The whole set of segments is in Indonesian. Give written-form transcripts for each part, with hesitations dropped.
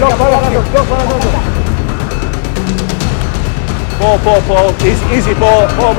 Blok bawah satu. Paul. Easy, Paul. Paul.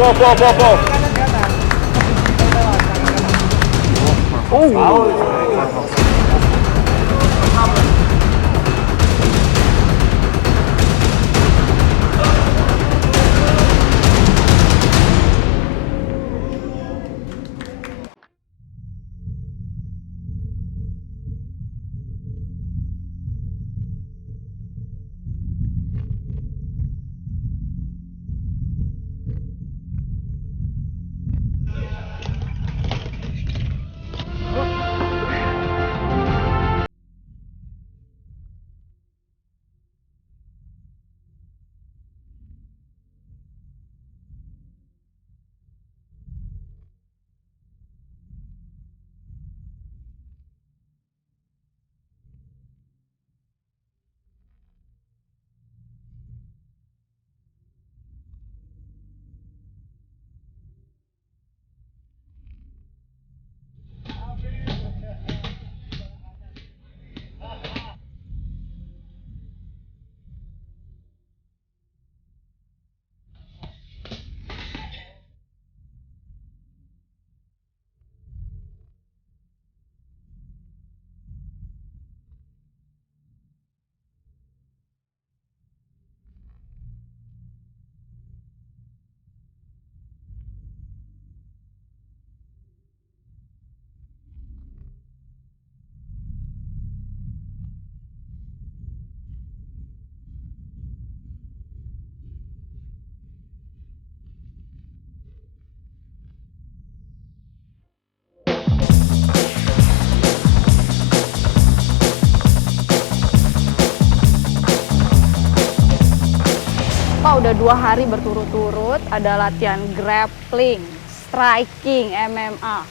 Pak, udah 2 hari berturut-turut ada latihan grappling, striking, MMA.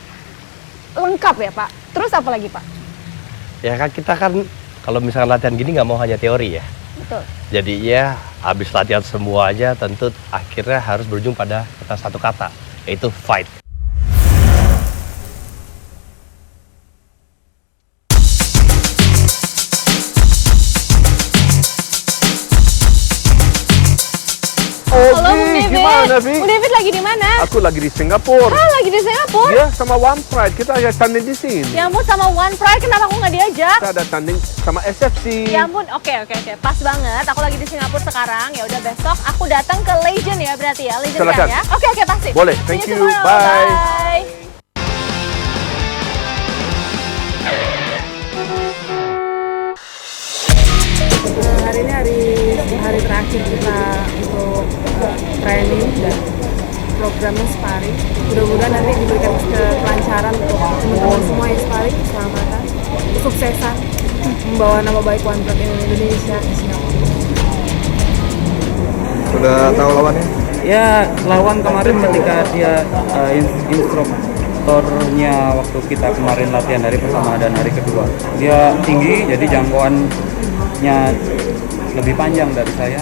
Lengkap ya, Pak? Terus apa lagi, Pak? Ya kan kita kan kalau misalnya latihan gini nggak mau hanya teori ya. Betul. Jadi ya habis latihan semua aja tentu akhirnya harus berujung pada satu kata, yaitu fight. Halo, Bu David. Gimana, Vi? Bu David lagi di mana? Aku lagi di Singapura. Lagi di Singapura? Ya, sama One Pride. Kita ada tanding di sini. Ya ampun, sama One Pride, kenapa aku nggak diajak? Kita ada tanding sama SFC. Ya ampun, oke. Pas banget. Aku lagi di Singapura sekarang. Ya udah besok aku datang ke Legend ya berarti ya. Legend Silakan. kan ya? Oke, pasti. Boleh, See thank you. tomorrow. Bye. Bye. Hari ini hari terakhir kita untuk training dan programnya sparring. Mudah-mudahan nanti diberikan kelancaran untuk teman-teman semua yang sparring, keselamatan, kesuksesan, membawa nama baik One Pride Indonesia ke Singapura. Sudah tahu lawannya? Ya, lawan kemarin ketika dia instruktornya waktu kita kemarin latihan hari pertama dan hari kedua. Dia tinggi, jadi jangkauannya lebih panjang dari saya.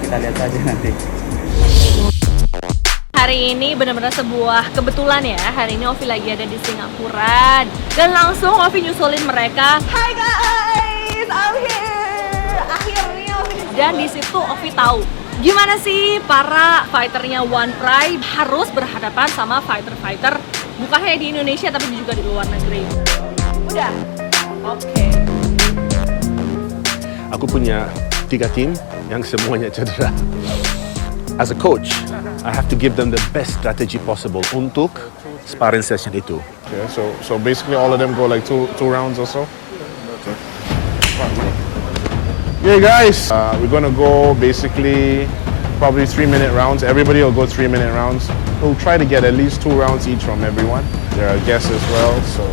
Kita lihat saja nanti. Hari ini benar-benar sebuah kebetulan ya. Hari ini Ovi lagi ada di Singapura dan langsung Ovi nyusulin mereka. Hi guys, I'm here. Akhirnya Ovi. Dan di situ Ovi tahu gimana sih para fighternya One Pride harus berhadapan sama fighter-fighter bukan hanya di Indonesia tapi juga di luar negeri. Udah, oke. Aku punya 3 tim yang semuanya cedera. As a coach, I have to give them the best strategy possible untuk sparring session itu. Okay, so basically all of them go like two rounds or so. Yeah, guys, we're gonna go basically probably 3-minute rounds. Everybody will go 3-minute rounds. We'll try to get at least 2 rounds each from everyone. There are guests as well, so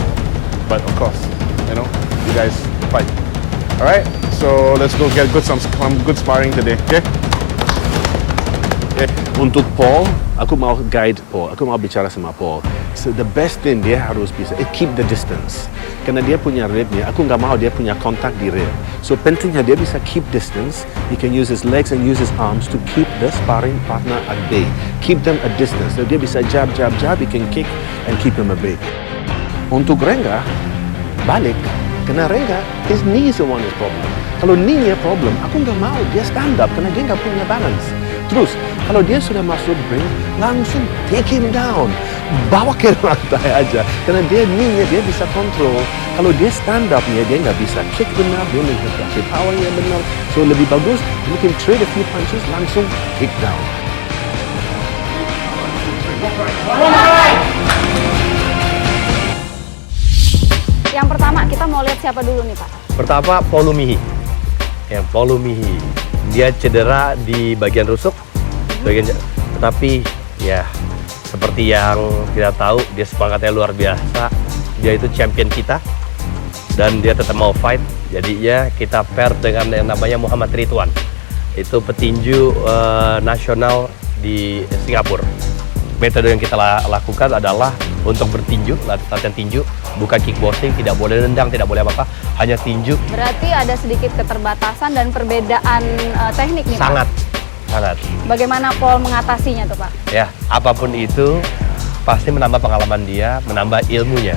but of course, you know, you guys fight. All right, so let's go get some good sparring today. Okay. Untuk Paul, aku mau guide Paul. Aku mau bicara sama Paul. So the best thing dia harus bisa keep the distance. Karena dia punya ribnya, aku nggak mau dia punya kontak di rib. So pentingnya dia bisa keep distance. He can use his legs and use his arms to keep the sparring partner at bay. Keep them at distance. So dia bisa jab. He can kick and keep him at bay. Untuk Rengga, balik. Kena Rengga, his knee is the one is problem. Kalau knee-nya problem, aku nggak mau dia stand up karena dia nggak punya balance. Terus, kalau dia sudah masuk ring, langsung take him down. Bawa ke lantai aja. Karena dia knee-nya dia bisa kontrol. Kalau dia stand up-nya, dia nggak bisa kick benar, dia nggak bisa kasih power-nya benar. So, lebih bagus, you can trade a few punches, langsung kick down. Yang pertama kita mau lihat siapa dulu nih Pak? Pertama, Paulo Mihi. Ya, Paulo Mihi. Dia cedera di bagian rusuk, tetapi ya seperti yang kita tahu, dia semangatnya luar biasa. Dia itu champion kita dan dia tetap mau fight. Jadi ya kita pair dengan yang namanya Muhammad Ridwan. Itu petinju nasional di Singapura. Metode yang kita lakukan adalah untuk bertinju, latihan tinju, bukan kickboxing, tidak boleh nendang, tidak boleh apa-apa, hanya tinju. Berarti ada sedikit keterbatasan dan perbedaan teknik nih Sangat, Pak? sangat. Bagaimana Paul mengatasinya tuh Pak? Ya, apapun itu pasti menambah pengalaman dia, menambah ilmunya.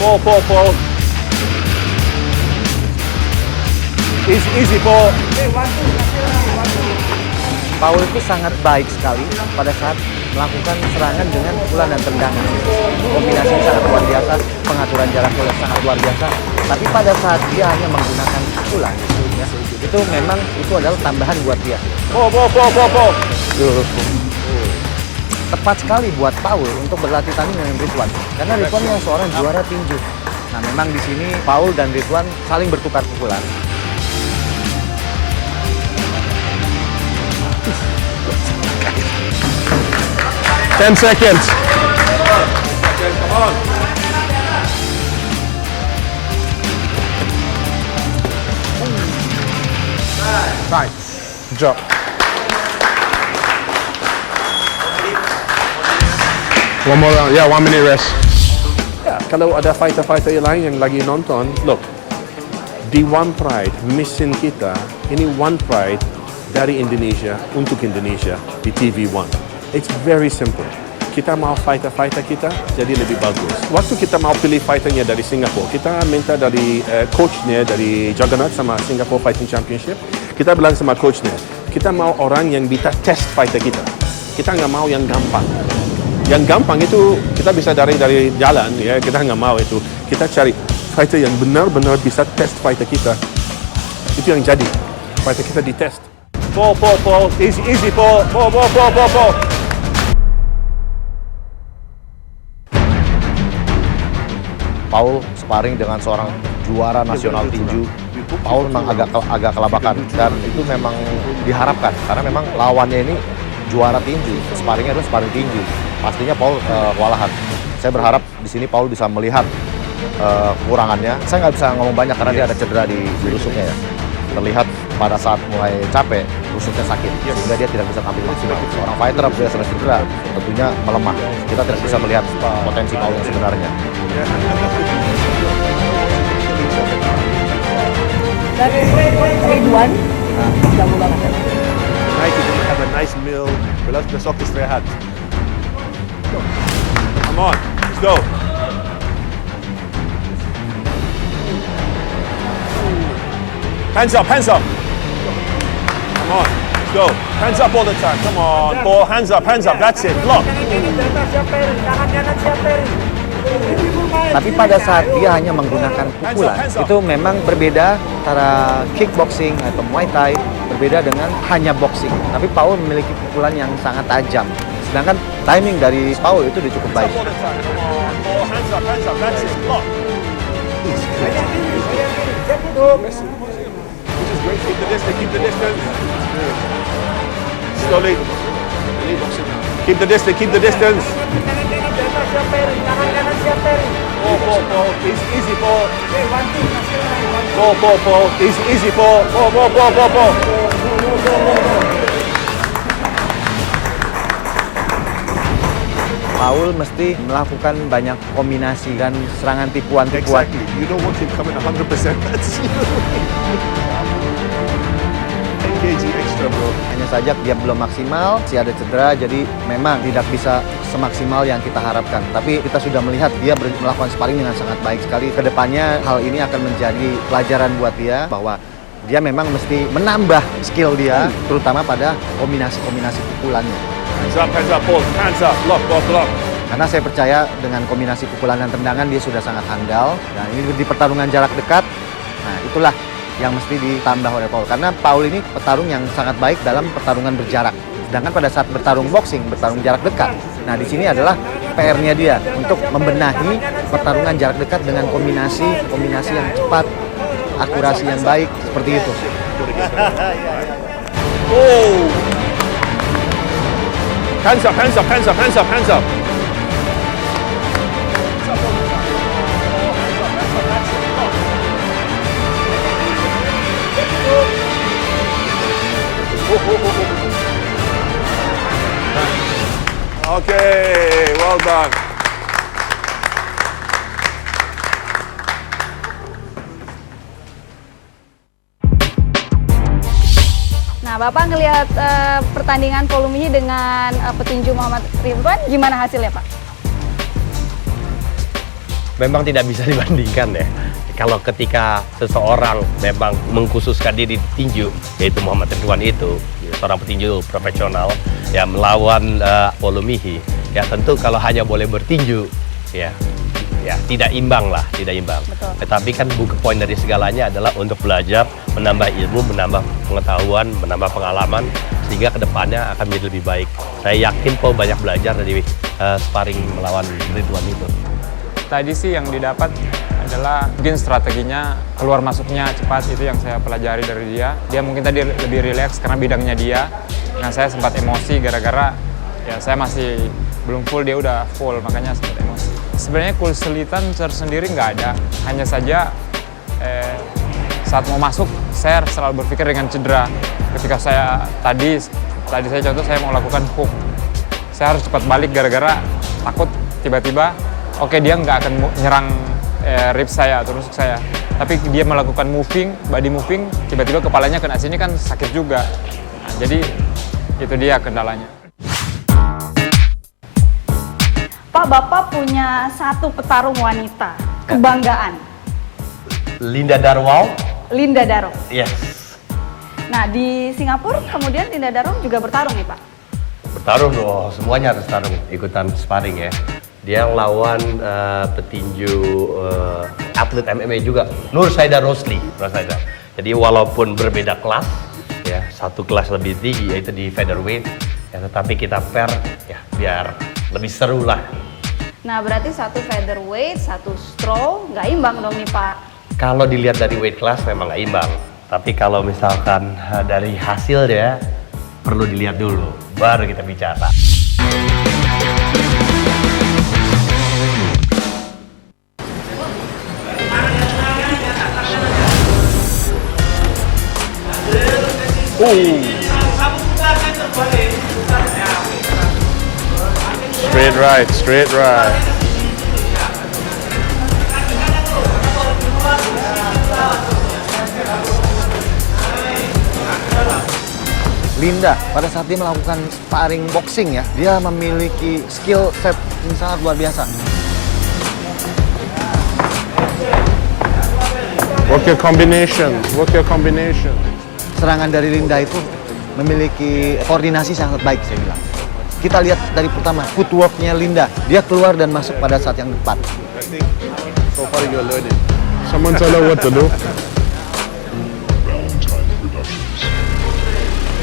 Paul. Easy, Paul. Paul itu sangat baik sekali pada saat melakukan serangan dengan pukulan dan tendangan. Kombinasinya sangat luar biasa, pengaturan jarak bola sangat luar biasa. Tapi pada saat dia hanya menggunakan pukulan, ya, itu memang itu adalah tambahan buat dia. Paul. Tepat sekali buat Paul untuk berlatih tanding dengan Ridwan. Karena Ridwan yang seorang juara tinju. Nah, memang di sini Paul dan Ridwan saling bertukar pukulan. Ten seconds. Come on. Right. Drop. One more round. Yeah, 1 minute rest. Ya, kalau ada fighter-fighter yang lain yang lagi nonton, look, di One Pride, mission kita, ini One Pride dari Indonesia untuk Indonesia di TV1. It's very simple. Kita mau fighter-fighter kita jadi lebih bagus. Waktu kita mau pilih fighternya dari Singapura, kita minta dari coachnya dari Juggernaut sama Singapore Fighting Championship. Kita bilang sama coachnya, kita mau orang yang bisa test fighter kita. Kita nggak mau yang gampang. Yang gampang itu kita bisa dari jalan, ya kita nggak mau itu. Kita cari fighter yang benar-benar bisa test fighter kita. Itu yang jadi. Fighter kita dites. Paul. Easy, Paul. Paul. Paul sparring dengan seorang juara nasional tinju. Paul memang agak kelabakan dan itu memang diharapkan karena memang lawannya ini juara tinju, sparringnya adalah sparring tinju. Pastinya Paul kewalahan. Saya berharap di sini Paul bisa melihat kekurangannya. Saya nggak bisa ngomong banyak karena dia ada cedera di rusuknya ya. Terlihat pada saat mulai capek, rusuknya sakit, sehingga dia tidak bisa tampil maksimal. Seorang fighter apabila sudah cedera, tentunya melemah. Kita tidak bisa melihat potensi Paul yang sebenarnya. Dan Ridwan jago banget. night kita have a nice meal. Besok istirahat. Come on, let's go. Hands up, hands up. Come on, let's go. Hands up all the time. Come on, Paul. Hands up, that's it. Block. Tapi pada saat dia hanya menggunakan pukulan, itu memang berbeda antara kickboxing atau Muay Thai, berbeda dengan hanya boxing. Tapi Paul memiliki pukulan yang sangat tajam. Sedangkan timing dari Paul itu udah cukup baik. All the time. Come on, Paul. Hands up, that's it. Block. Which is great. Keep the distance. Slowly. Keep the distance. Paul. Easy, Paul. Paul. Easy, Paul. Paul. Paul mesti melakukan banyak kombinasi dan serangan tipuan-tipuan. Exactly. You don't want him coming 100%. That's you. 10 kg extra, bro. Hanya saja dia belum maksimal, masih ada cedera, jadi memang tidak bisa semaksimal yang kita harapkan. Tapi kita sudah melihat dia melakukan sparring dengan sangat baik sekali. Kedepannya hal ini akan menjadi pelajaran buat dia bahwa dia memang mesti menambah skill dia, terutama pada kombinasi-kombinasi pukulannya. Hands up, Paul. Hands up. Block. Karena saya percaya dengan kombinasi pukulan dan tendangan dia sudah sangat handal. Dan ini di pertarungan jarak dekat, nah itulah yang mesti ditambah oleh Paul. Karena Paul ini petarung yang sangat baik dalam pertarungan berjarak. Sedangkan pada saat bertarung boxing, bertarung jarak dekat. Nah di sini adalah PR-nya dia untuk membenahi pertarungan jarak dekat dengan kombinasi yang cepat, akurasi yang baik, seperti itu. Oh! Hands up. Okay, well done. Nah, Bapak ngelihat pertandingan Paul Mihi dengan petinju Muhammad Ridwan, gimana hasilnya, Pak? Memang tidak bisa dibandingkan ya. Kalau ketika seseorang memang mengkhususkan diri di tinju, yaitu Muhammad Ridwan itu, seorang petinju profesional yang melawan Paul Mihi, ya tentu kalau hanya boleh bertinju, ya tidak imbang. Betul. Tetapi kan poin dari segalanya adalah untuk belajar, menambah ilmu, menambah pengetahuan, menambah pengalaman, sehingga kedepannya akan menjadi lebih baik. Saya yakin Paul banyak belajar dari sparring melawan Ridwan itu. Tadi sih yang didapat adalah mungkin strateginya keluar masuknya cepat, itu yang saya pelajari dari dia. Dia mungkin tadi lebih rileks karena bidangnya dia. Nah saya sempat emosi gara-gara ya saya masih belum full, dia udah full, makanya sempat emosi. Sebenarnya kesulitan tersendiri nggak ada, hanya saja saat mau masuk saya selalu berpikir dengan cedera. Ketika saya tadi saya contoh saya mau lakukan hook, saya harus cepat balik gara-gara takut tiba-tiba oke, dia nggak akan nyerang ribs saya atau rusuk saya. Tapi dia melakukan body moving, tiba-tiba kepalanya kena sini kan sakit juga. Nah, jadi itu dia kendalanya. Pak, Bapak punya satu petarung wanita, kebanggaan. Linda Darwaw? Linda Darong. Yes. Nah, di Singapura kemudian Linda Darong juga bertarung nih, Pak? Bertarung dong, semuanya harus tarung, ikutan sparring ya. Dia lawan petinju atlet MMA juga, Nur Saida Rosli. Jadi walaupun berbeda kelas, ya satu kelas lebih tinggi yaitu di featherweight, ya, tetapi kita fair ya biar lebih seru lah. Nah, berarti satu featherweight, satu straw, nggak imbang dong nih, Pak? Kalau dilihat dari weight class memang nggak imbang, tapi kalau misalkan dari hasilnya perlu dilihat dulu, baru kita bicara. Straight right. Linda, pada saat dia melakukan sparring boxing ya, dia memiliki skill set yang sangat luar biasa. Work your combination. Work your combination. Serangan dari Linda itu memiliki koordinasi sangat baik, saya bilang. Kita lihat dari pertama, footwork-nya Linda. Dia keluar dan masuk pada saat yang tepat. I think so far you're learning. Someone tell her what to do.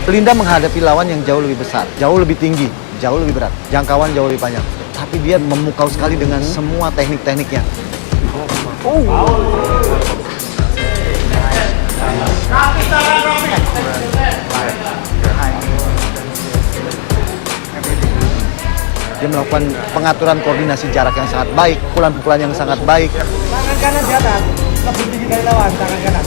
Linda menghadapi lawan yang jauh lebih besar, jauh lebih tinggi, jauh lebih berat, jangkauan jauh lebih panjang. Tapi dia memukau sekali dengan semua teknik-tekniknya. Dia melakukan pengaturan koordinasi jarak yang sangat baik, pukulan-pukulan yang sangat baik. Tangan kanan di atas, lebih tinggi dari lawan, tangan kanan.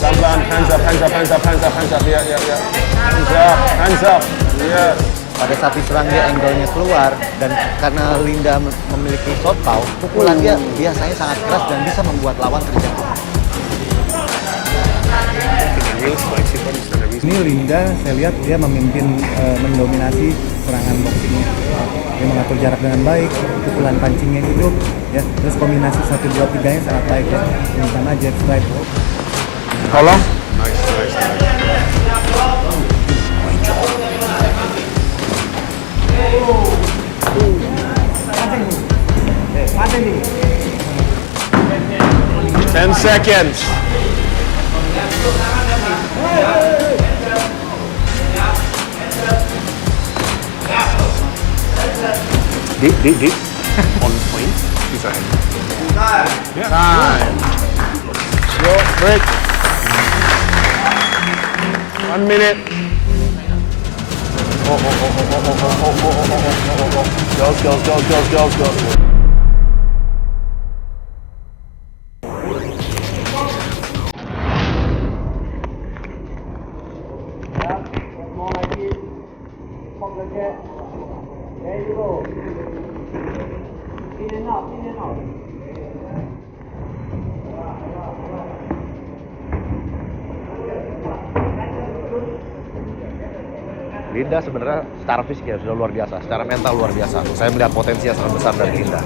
Pelan-pelan, hands up, hands up, hands up, hands up, hands up, ya, ya, ya. Hands up, hands up, yes. Pada saat diserang dia angle-nya keluar, dan karena Linda memiliki southpaw, pukulan dia biasanya sangat keras dan bisa membuat lawan terjatuh. Ini Linda, saya lihat dia memimpin, mendominasi serangan boxingnya. Dia mengatur jarak dengan baik, pukulan pancingnya hidup, ya. Terus kombinasi 1, 2, 3-nya sangat baik ya. Yang pertama jet strike. How long? Nice. 10 seconds. Deep. On point. Yeah. Time. Go, break. 1 minute. Go. There you go. In and out, in and out. Linda sebenarnya secara fisik ya sudah luar biasa, secara mental luar biasa. Saya melihat potensi yang sangat besar dari Linda.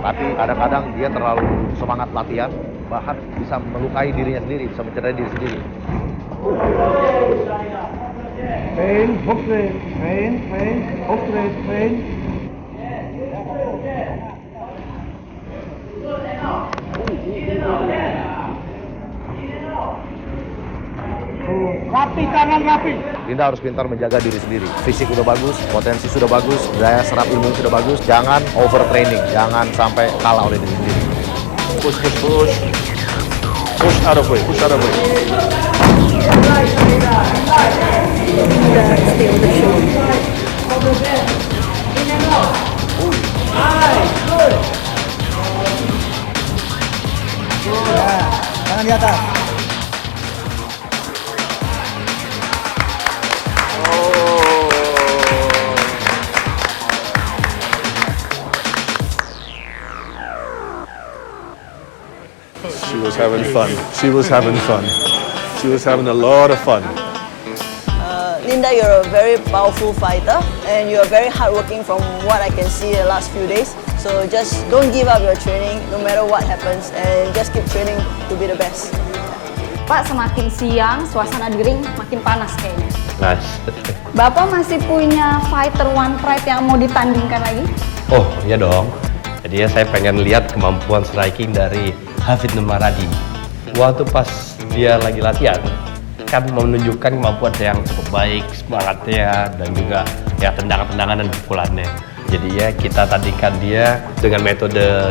Tapi kadang-kadang dia terlalu semangat latihan, bahkan bisa melukai dirinya sendiri, bisa mencederai diri sendiri. Pain, hook straight, pain, hook straight, pain. Rapi, tangan rapi. Linda harus pintar menjaga diri sendiri. Fisik udah bagus, potensi sudah bagus, daya serap ilmu sudah bagus. Jangan overtraining, jangan sampai kalah oleh diri sendiri. Push. Push out of way, push out of way. Tangan di atas. She was having fun. She was having fun. She was having a lot of fun. Linda, you're a very powerful fighter and you're very hardworking from what I can see the last few days. So just don't give up your training no matter what happens and just keep training to be the best. Pak, semakin siang, suasana di ring makin panas kayaknya. Nice. Bapak masih punya fighter one pride yang mau ditandingkan lagi? Oh, iya dong. Jadi ya saya pengen lihat kemampuan striking dari Hafid Nur Maradi. Waktu pas dia lagi latihan, kan menunjukkan kemampuan yang cukup baik, semangatnya, dan juga ya tendangan-tendangan dan pukulannya. Jadi ya kita tandingkan dia dengan metode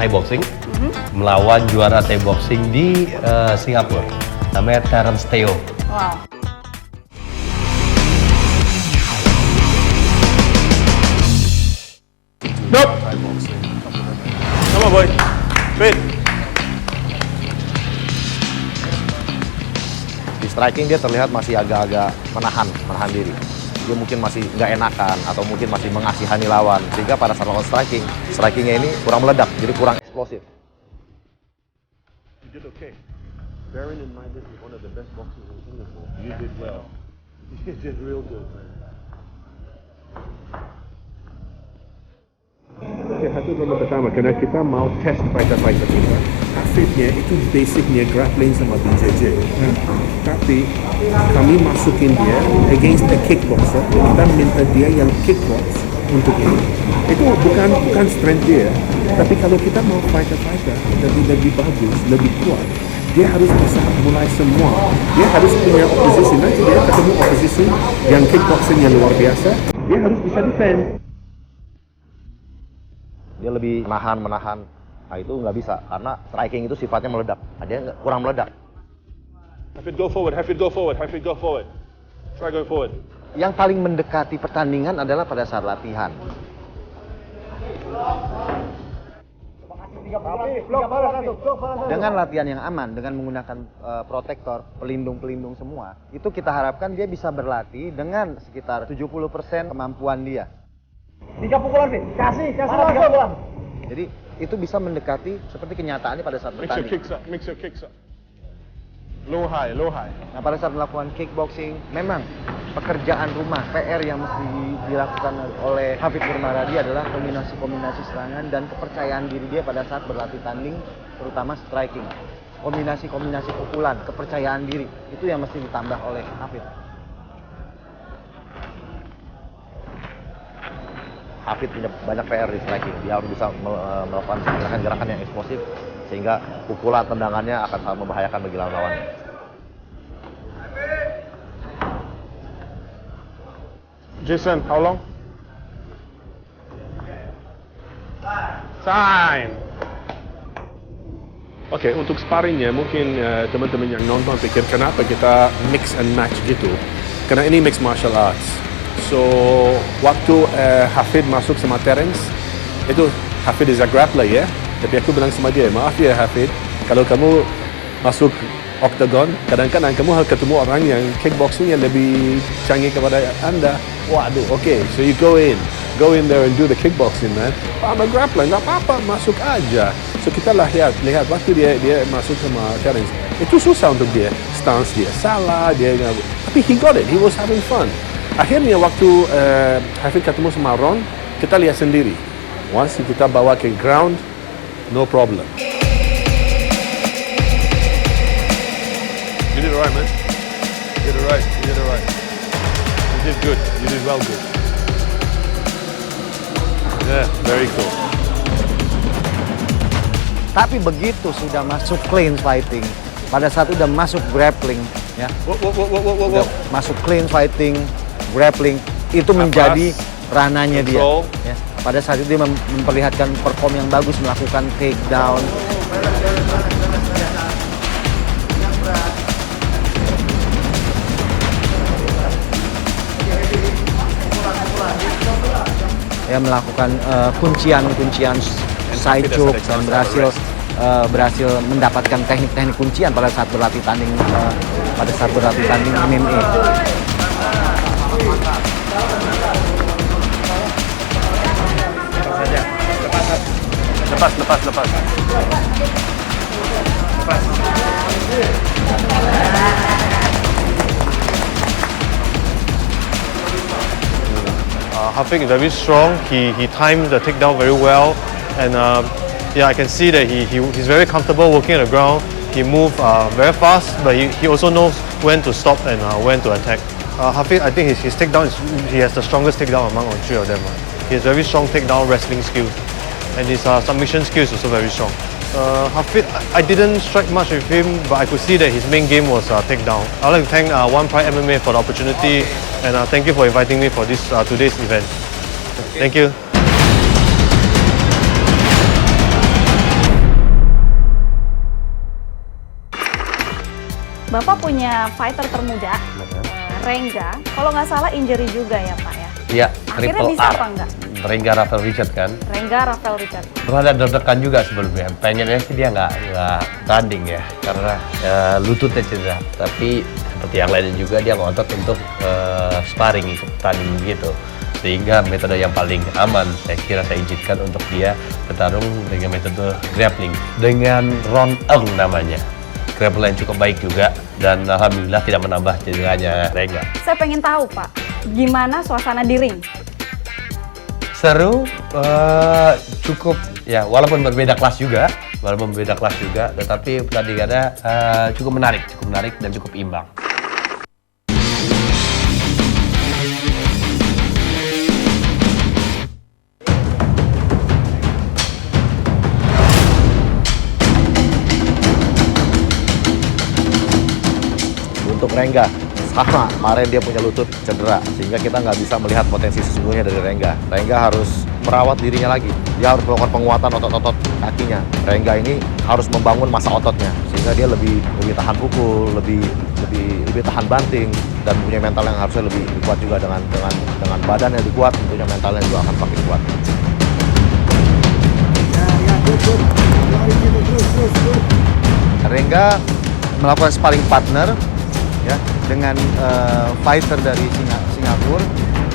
Thai boxing, melawan juara Thai boxing di Singapura, namanya Terence Teo. Wow. Nope. Come on, boy. Fit. Di striking dia terlihat masih agak-agak menahan diri. Dia mungkin masih nggak enakan atau mungkin masih mengasihani lawan. Sehingga pada saat lawan strikingnya ini kurang meledak, jadi kurang eksplosif. You did okay. Bearing in mind this is one of the best boxers in Singapore. You did well. You did real good, man. Okay, satu nomor pertama, kerana kita mau test fighter-fighter kita. Hafidnya itu basicnya grappling sama BJJ. Tapi kami masukin dia against a kickboxer. Kita minta dia yang kickbox untuk ini. Itu bukan strength dia. Tapi kalau kita mau fighter-fighter lebih bagus, lebih kuat, dia harus bisa mulai semua. Dia harus punya opposisi. Nanti dia ketemu opposisi yang kickboxingnya luar biasa. Dia harus bisa defend. Dia lebih menahan. Nah itu nggak bisa, karena striking itu sifatnya meledak. Nah, dia kurang meledak. Hafid, go forward. Hafid, go forward. Hafid, go forward. Try going forward. Yang paling mendekati pertandingan adalah pada saat latihan. Dengan latihan yang aman, dengan menggunakan protektor, pelindung-pelindung semua, itu kita harapkan dia bisa berlatih dengan sekitar 70% kemampuan dia. 3 pukulan, Fit. Kasih langsung. Jadi itu bisa mendekati seperti kenyataannya pada saat bertanding. Mix your kicks up. Low high. Nah pada saat melakukan kickboxing, memang pekerjaan rumah, PR yang mesti dilakukan oleh Hafid Nurmaradi adalah kombinasi serangan dan kepercayaan diri dia pada saat berlatih tanding, terutama striking. Kombinasi pukulan, kepercayaan diri, itu yang mesti ditambah oleh Hafid. Hafid punya banyak PR di striking. Dia harus bisa melakukan gerakan-gerakan yang eksplosif sehingga pukulan tendangannya akan sangat membahayakan bagi lawan. Jason, how long? Time. Oke, untuk sparringnya mungkin teman-teman yang nonton pikir kenapa kita mix and match gitu. Karena ini mixed martial arts. So, waktu Hafid masuk sama Terence, itu Hafid is a grappler ya. Tapi aku bilang sama dia, maaf ya Hafid, kalau kamu masuk octagon, kadang-kadang kamu harus ketemu orang yang kickboxing yang lebih canggih kepada anda. Waduh, okay, so you go in there and do the kickboxing, man. I'm a grappler, nggak apa-apa, masuk aja. So kita lihat waktu dia masuk sama Terence, itu susah untuk dia, stance dia salah, tapi he got it, he was having fun. Akhirnya waktu Hafid ketemu sama Ron, kita lihat sendiri. Once kita bawa ke ground, no problem. You did it right, man. You did it right. You did good. You did well good. Yeah, very cool. Tapi begitu sudah masuk clean fighting, pada saat udah masuk grappling, ya, masuk clean fighting, grappling, itu menjadi ranahnya dia. Ya. Pada saat itu dia memperlihatkan perform yang bagus, melakukan takedown. Ya, melakukan kuncian side choke dan berhasil mendapatkan teknik-teknik kuncian pada saat berlatih tanding MMA. Lepas. Hafid is very strong. He timed the takedown very well, and yeah, I can see that he's very comfortable working on the ground. He moves very fast, but he also knows when to stop and when to attack. Hafid, I think his takedown he has the strongest takedown among all three of them. He has very strong takedown wrestling skills, and his submission skills also very strong. Hafid, I didn't strike much with him, but I could see that his main game was takedown. I'd like to thank One Pride MMA for the opportunity, and thank you for inviting me for this today's event. Thank you. Bapak punya fighter termuda, Rengga. Kalau nggak salah injury juga ya Pak ya? Iya, Akhirnya triple bisa R. apa enggak? Rengga Rafael Richard kan. Rengga Rafael Richard. Rada deg-degan juga sebelumnya. Pengennya sih dia nggak tanding ya, karena lututnya cedera. Tapi seperti yang lainnya juga dia ngotot untuk sparring ikut tanding gitu. Sehingga metode yang paling aman saya kira saya izinkan untuk dia bertarung dengan metode grappling dengan Ron Eng namanya. Grappling yang cukup baik juga dan alhamdulillah tidak menambah cederanya Rengga. Saya pengen tahu Pak, gimana suasana di ring? Seru, cukup ya walaupun berbeda kelas juga, tetapi pertandingannya cukup menarik dan cukup imbang. Untuk Rengga, sama, kemarin dia punya lutut cedera, sehingga kita nggak bisa melihat potensi sesungguhnya dari Rengga. Rengga harus merawat dirinya lagi, dia harus melakukan penguatan otot-otot kakinya. Rengga ini harus membangun massa ototnya, sehingga dia lebih tahan pukul, lebih tahan banting, dan punya mental yang harusnya lebih kuat juga dengan badan yang lebih kuat, tentunya mentalnya juga akan semakin kuat. Rengga melakukan sparring partner ya dengan fighter dari Singapura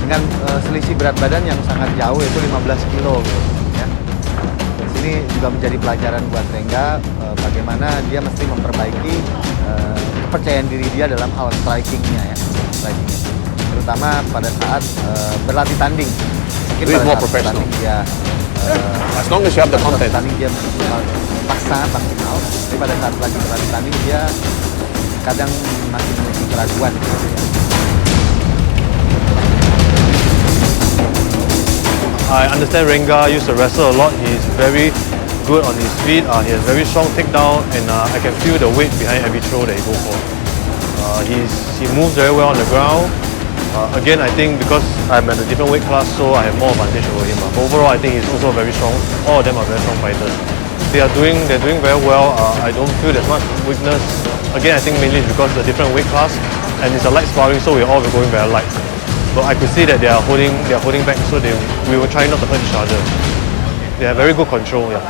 dengan selisih berat badan yang sangat jauh, yaitu 15 kilo gitu, ya. Di sini juga menjadi pelajaran buat Rengga bagaimana dia mesti memperbaiki kepercayaan diri dia dalam hal strikingnya ya, terutama pada saat berlatih tanding. Mungkin pada saat bertanding dia as long as you have the content. Tanding dia sangat maksimal, tapi pada saat lagi berlatih tanding dia kadang masih memiliki keraguan gitu ya. I understand Rengga used to wrestle a lot. He's very good on his feet. He has very strong takedown, and I can feel the weight behind every throw that he goes for. He moves very well on the ground. Again, I think because I'm at a different weight class, so I have more advantage over him. But overall, I think he's also very strong. All of them are very strong fighters. They're doing very well. I don't feel there's much weakness. Again, I think mainly it's because it's a different weight class, and it's a light sparring, so we're all going very light. But I could see that they are holding back, so we were trying not to hurt each other. They have very good control. Yeah.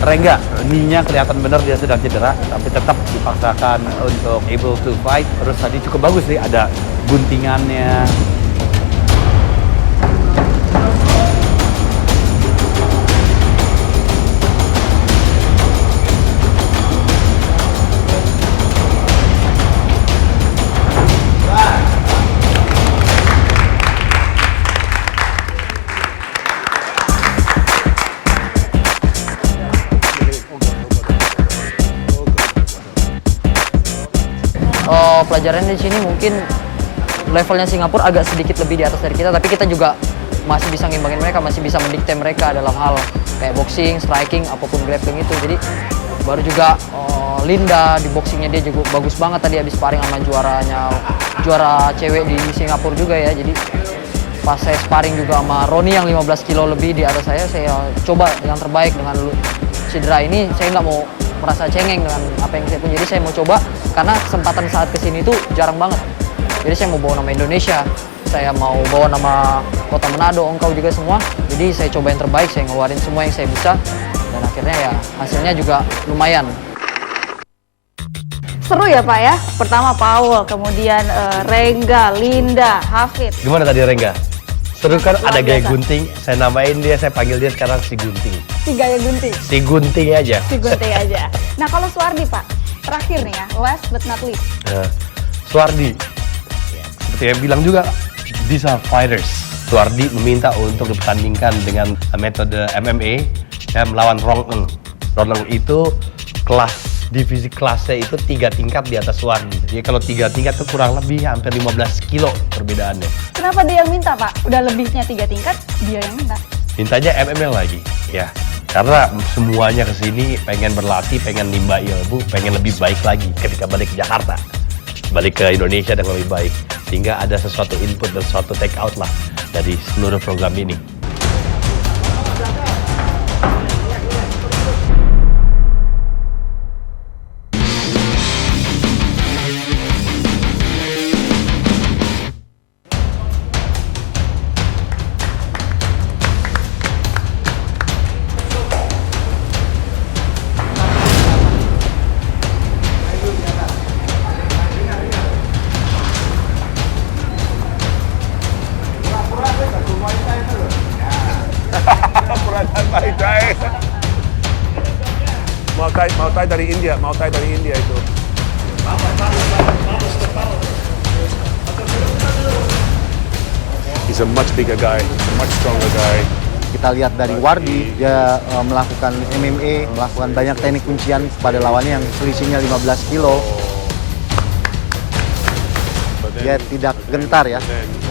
Rengga, kneenya kelihatan benar dia sedang cedera, tapi tetap dipaksakan untuk able to fight. Terus tadi cukup bagus sih, ada guntingannya. Pelajarannya di sini mungkin levelnya Singapura agak sedikit lebih di atas dari kita, tapi kita juga masih bisa ngimbangin mereka, masih bisa mendikte mereka dalam hal kayak boxing, striking, apapun grappling itu. Jadi baru juga Linda di boxingnya dia juga bagus banget tadi habis sparring sama juara cewek di Singapura juga ya. Jadi pas saya sparring juga sama Roni yang 15 kilo lebih di atas saya coba yang terbaik dengan cedera ini. Saya nggak mau merasa cengeng dengan apa yang saya punya, jadi saya mau coba karena kesempatan saat kesini itu jarang banget. Jadi saya mau bawa nama Indonesia, saya mau bawa nama kota Manado, Ongkau juga semua. Jadi saya coba yang terbaik, saya ngeluarin semua yang saya bisa, dan akhirnya ya hasilnya juga lumayan. Seru ya Pak ya? Pertama Paul, kemudian Rengga, Linda, Hafid. Gimana tadi Rengga? Seru kan, ada gaya gunting, saya namain dia, saya panggil dia sekarang si Gunting. Si gaya gunting? Si Gunting aja. Si Gunting aja. Nah kalau Suardi Pak, terakhir nih ya, last but not least. Suardi, seperti yang bilang juga, these are fighters. Suardi meminta untuk dipertandingkan dengan metode MMA, melawan Ron Eng. Ron Eng itu kelas divisi kelasnya itu 3 tingkat di atas Wardi. Jadi kalau 3 tingkat itu kurang lebih hampir 15 kilo perbedaannya. Kenapa dia yang minta, Pak? Udah lebihnya 3 tingkat, dia yang minta. Mintanya MML lagi, ya. Karena semuanya kesini pengen berlatih, pengen nimba ilmu, pengen lebih baik lagi ketika balik ke Jakarta. Balik ke Indonesia dan lebih baik. Sehingga ada sesuatu input dan sesuatu take out lah dari seluruh program ini. Mau Thai dari India itu. He's a much bigger guy, a much stronger guy. Kita lihat dari Wardi, dia melakukan MMA, melakukan banyak teknik kuncian pada lawannya yang selisihnya 15 kilo. Dia tidak gentar ya.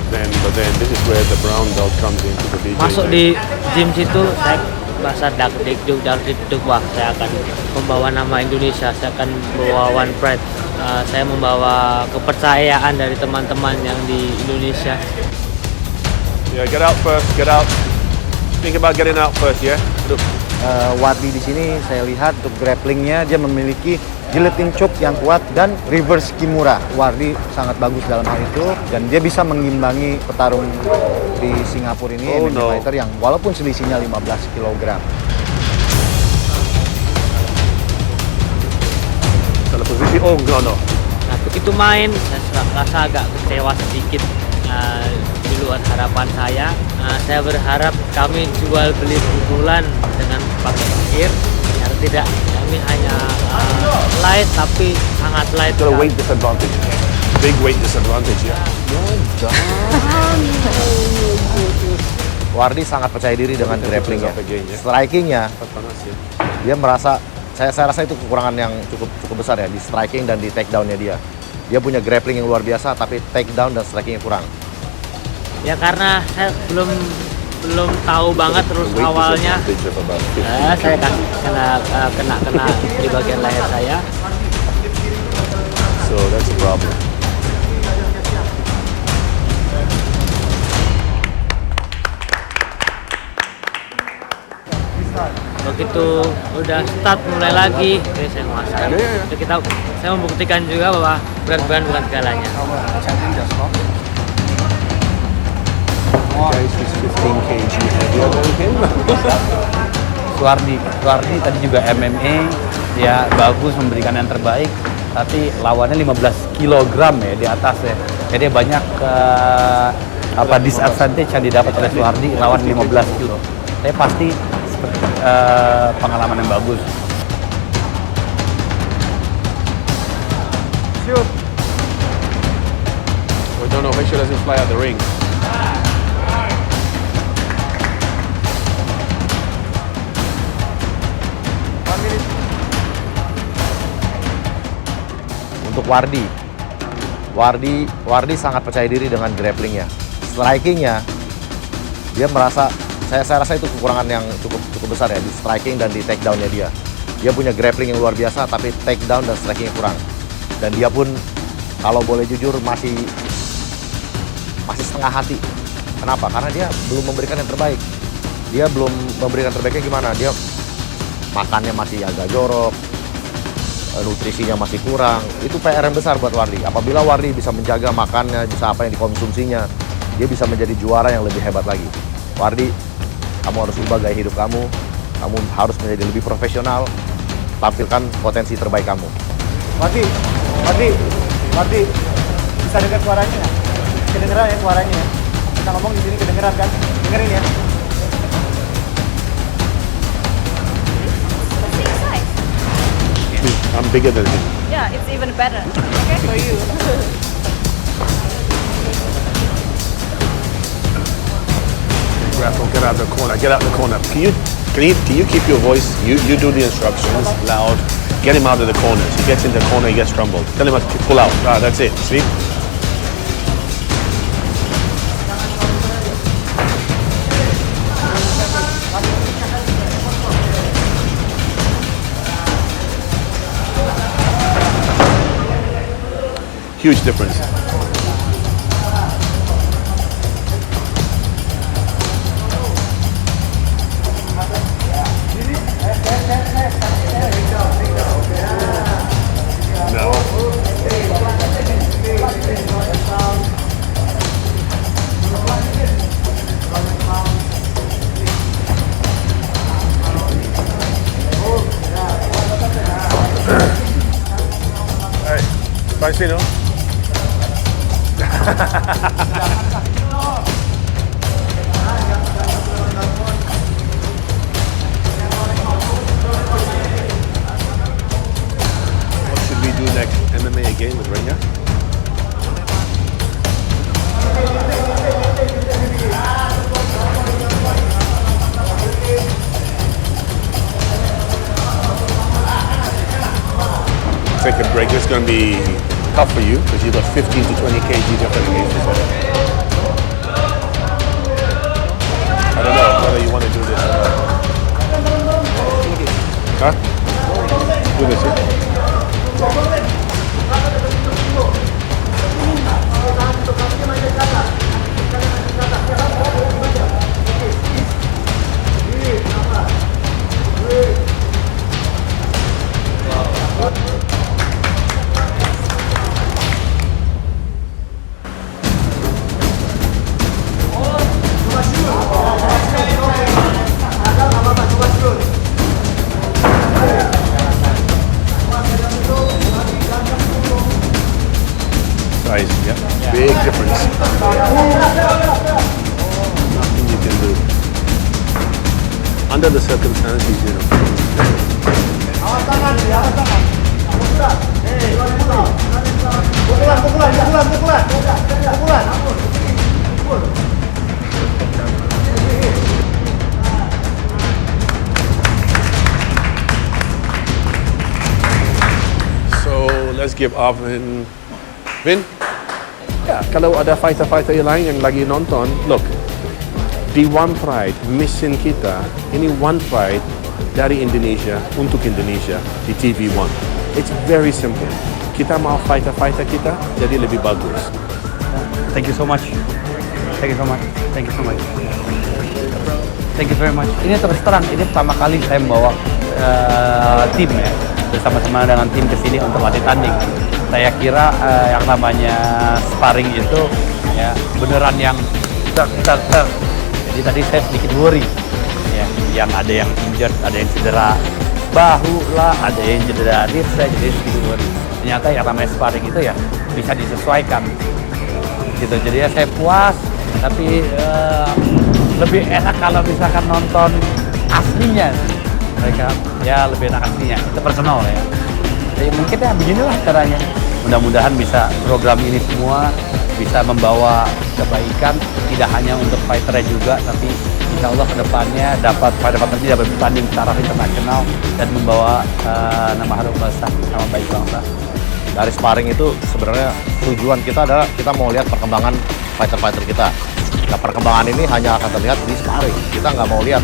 But then this is where the brown belt comes into the BJJ. Masuk di gym situ, saya merasa dakdikduk wah, saya akan membawa nama Indonesia, saya akan membawa One Pride, saya membawa kepercayaan dari teman-teman yang di Indonesia. Yeah, get out first, get out. Think about getting out first, ya. Yeah? Wardi di sini saya lihat untuk grapplingnya dia memiliki guillotine choke yang kuat dan reverse kimura. Wardi sangat bagus dalam hal itu dan dia bisa mengimbangi petarung di Singapura ini, MMA fighter yang walaupun selisihnya 15 kg. Dalam posisi no. Nah, begitu main, saya rasa agak kecewa sedikit di luar harapan saya. Saya berharap kami jual beli pukulan dengan pakai gear. Ternyata tidak, kami hanya light tapi sangat light. Got a weight disadvantage. Big weight disadvantage, ya. Wardi sangat percaya diri dengan grapplingnya, strikingnya. Dia merasa, saya rasa itu kekurangan yang cukup besar ya di striking dan di takedownnya dia. Dia punya grappling yang luar biasa, tapi takedown dan strikingnya kurang. Ya karena saya belum tahu banget terus awalnya. Saya kena di bagian leher saya. So that's a problem. Begitu udah start mulai lagi, saya menguasai. Saya membuktikan juga bahwa berat badan bukan segalanya. Suwardi tadi juga MMA, dia bagus memberikan yang terbaik, tapi lawannya 15 kg ya di atas ya. Jadi banyak disadvantage yang didapat oleh Suwardi lawan 15 kg. Tapi pasti pengalaman yang bagus. Shoot. We don't know, make sure doesn't fly out the ring. Untuk Wardi sangat percaya diri dengan grapplingnya, strikingnya. Dia merasa, saya rasa itu kekurangan yang cukup besar ya di striking dan di takedownnya dia. Dia punya grappling yang luar biasa, tapi takedown dan strikingnya kurang. Dan dia pun kalau boleh jujur masih setengah hati. Kenapa? Karena dia belum memberikan yang terbaik. Dia belum memberikan terbaiknya gimana? Dia makannya masih agak jorok, nutrisinya masih kurang. Itu PR yang besar buat Wardi. Apabila Wardi bisa menjaga makannya, bisa apa yang dikonsumsinya, dia bisa menjadi juara yang lebih hebat lagi. Wardi, kamu harus ubah gaya hidup kamu harus menjadi lebih profesional, tampilkan potensi terbaik kamu. Wardi, bisa dengar suaranya nggak? Kedengeran ya suaranya ya? Kita ngomong di sini kedengeran kan? Dengerin ya. I'm bigger than him. Yeah, it's even better. Okay, for you. Grapple, get out of the corner. Get out of the corner. Can you keep your voice? You do the instructions loud. Get him out of the corners. He gets in the corner, he gets crumbled. Tell him to pull out. That's it. See? Huge difference. Pansino. What should we do next? MMA again with Renya? Take a break. This is going to be tough for you because you've got 15 to 20 kg different against this one. I don't know whether you want to do this or not. Huh? Do this, yeah? Size, yeah? Big difference. Nothing you can do. Under the circumstances, you know. So let's give Arvin. Vin? Ya, kalau ada fighter-fighter yang lain yang lagi nonton, look, di One Pride, mission kita, ini One Pride dari Indonesia untuk Indonesia di TV One. It's very simple. Kita mau fighter-fighter kita jadi lebih bagus. Thank you so much. Thank you so much. Thank you so much. Thank you very much. Ini terus terang, ini pertama kali saya membawa tim ya, bersama-sama dengan tim ke sini untuk latih tanding. Saya kira yang namanya sparring itu ya beneran yang ter. Jadi tadi saya sedikit worry ya, yang ada yang injured, ada yang cedera bahu lah, ada yang cedera ribs, saya jadi sedikit worry. Ternyata yang namanya sparring itu ya bisa disesuaikan gitu. Jadi ya saya puas, tapi lebih enak kalau misalkan nonton aslinya. Mereka ya lebih enak aslinya, itu personal ya. Jadi mungkin ya beginilah caranya. Mudah-mudahan bisa program ini semua bisa membawa kebaikan, tidak hanya untuk fighter juga, tapi insya Allah kedepannya dapat fighter-fighter ini dapat bertanding secara internasional dan membawa nama harum bangsa, nama baik bangsa. Dari sparring itu sebenarnya tujuan kita adalah kita mau lihat perkembangan fighter-fighter kita. Nah, perkembangan ini hanya akan terlihat di sparring. Kita nggak mau lihat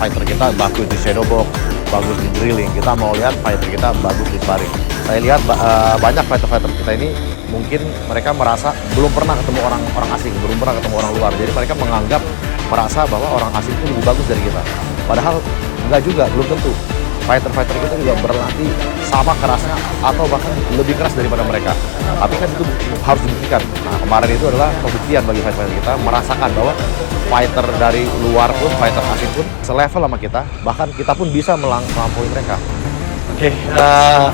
fighter kita bagus di shadow box, bagus di drilling. Kita mau lihat fighter kita bagus di sparring. Saya lihat banyak fighter-fighter kita ini mungkin mereka merasa belum pernah ketemu orang asing, belum pernah ketemu orang luar. Jadi mereka merasa bahwa orang asing itu lebih bagus dari kita. Padahal enggak juga, belum tentu. Fighter-fighter kita juga berlatih sama kerasnya atau bahkan lebih keras daripada mereka. Tapi kan itu harus dibuktikan. Nah, kemarin itu adalah pembuktian bagi fighter kita merasakan bahwa fighter dari luar pun, fighter asing pun selevel sama kita, bahkan kita pun bisa melampaui mereka. Oke,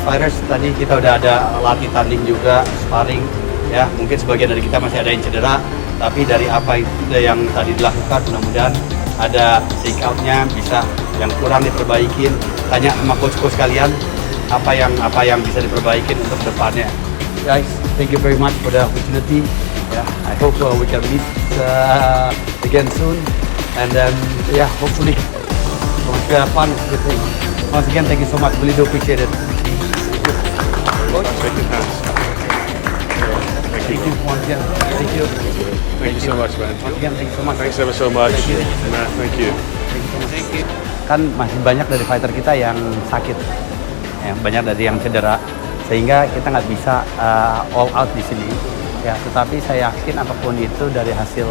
fighters, tadi kita udah ada latih tanding juga, sparring, ya mungkin sebagian dari kita masih ada yang cedera, tapi dari apa itu yang tadi dilakukan, mudah-mudahan ada take out-nya bisa yang kurang diperbaikin. Tanya sama coach-coach kalian apa yang bisa diperbaikin untuk depannya. Guys, thank you very much for the opportunity. Yeah, I hope we can meet again soon, and then yeah, hopefully, fun, good thing. Once again, thank you so much. Really do appreciate it. Shaking hands. Thank you once again. Thank you. Thank you so much, man. Once again, thank you so much. Thanks ever so much. Man, thank you. Kan masih banyak dari fighter kita yang sakit, ya, banyak dari yang cedera, sehingga kita nggak bisa all out di sini. Ya, tetapi saya yakin apapun itu dari hasil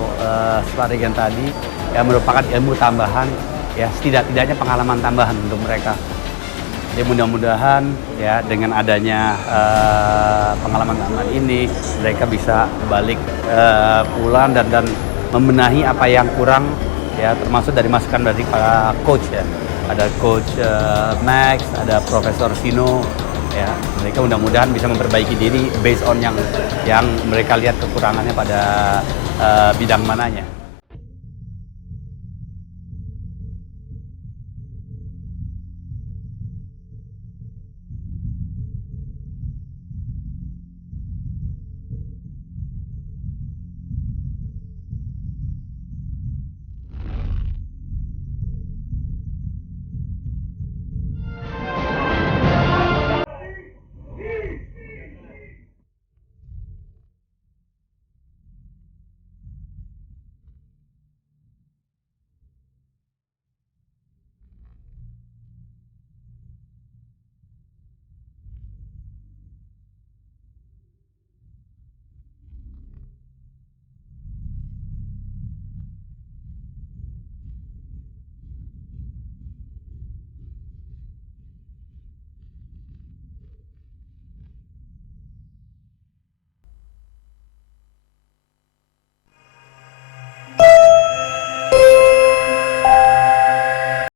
sparring tadi, ya merupakan ilmu tambahan, ya setidak-tidaknya pengalaman tambahan untuk mereka. Jadi mudah-mudahan ya dengan adanya pengalaman tambahan ini, mereka bisa balik pulang dan membenahi apa yang kurang. Ya, termasuk dari masukan dari para coach ya. Ada coach Max, ada Profesor Sino, ya. Mereka mudah-mudahan bisa memperbaiki diri based on yang mereka lihat kekurangannya pada bidang mananya.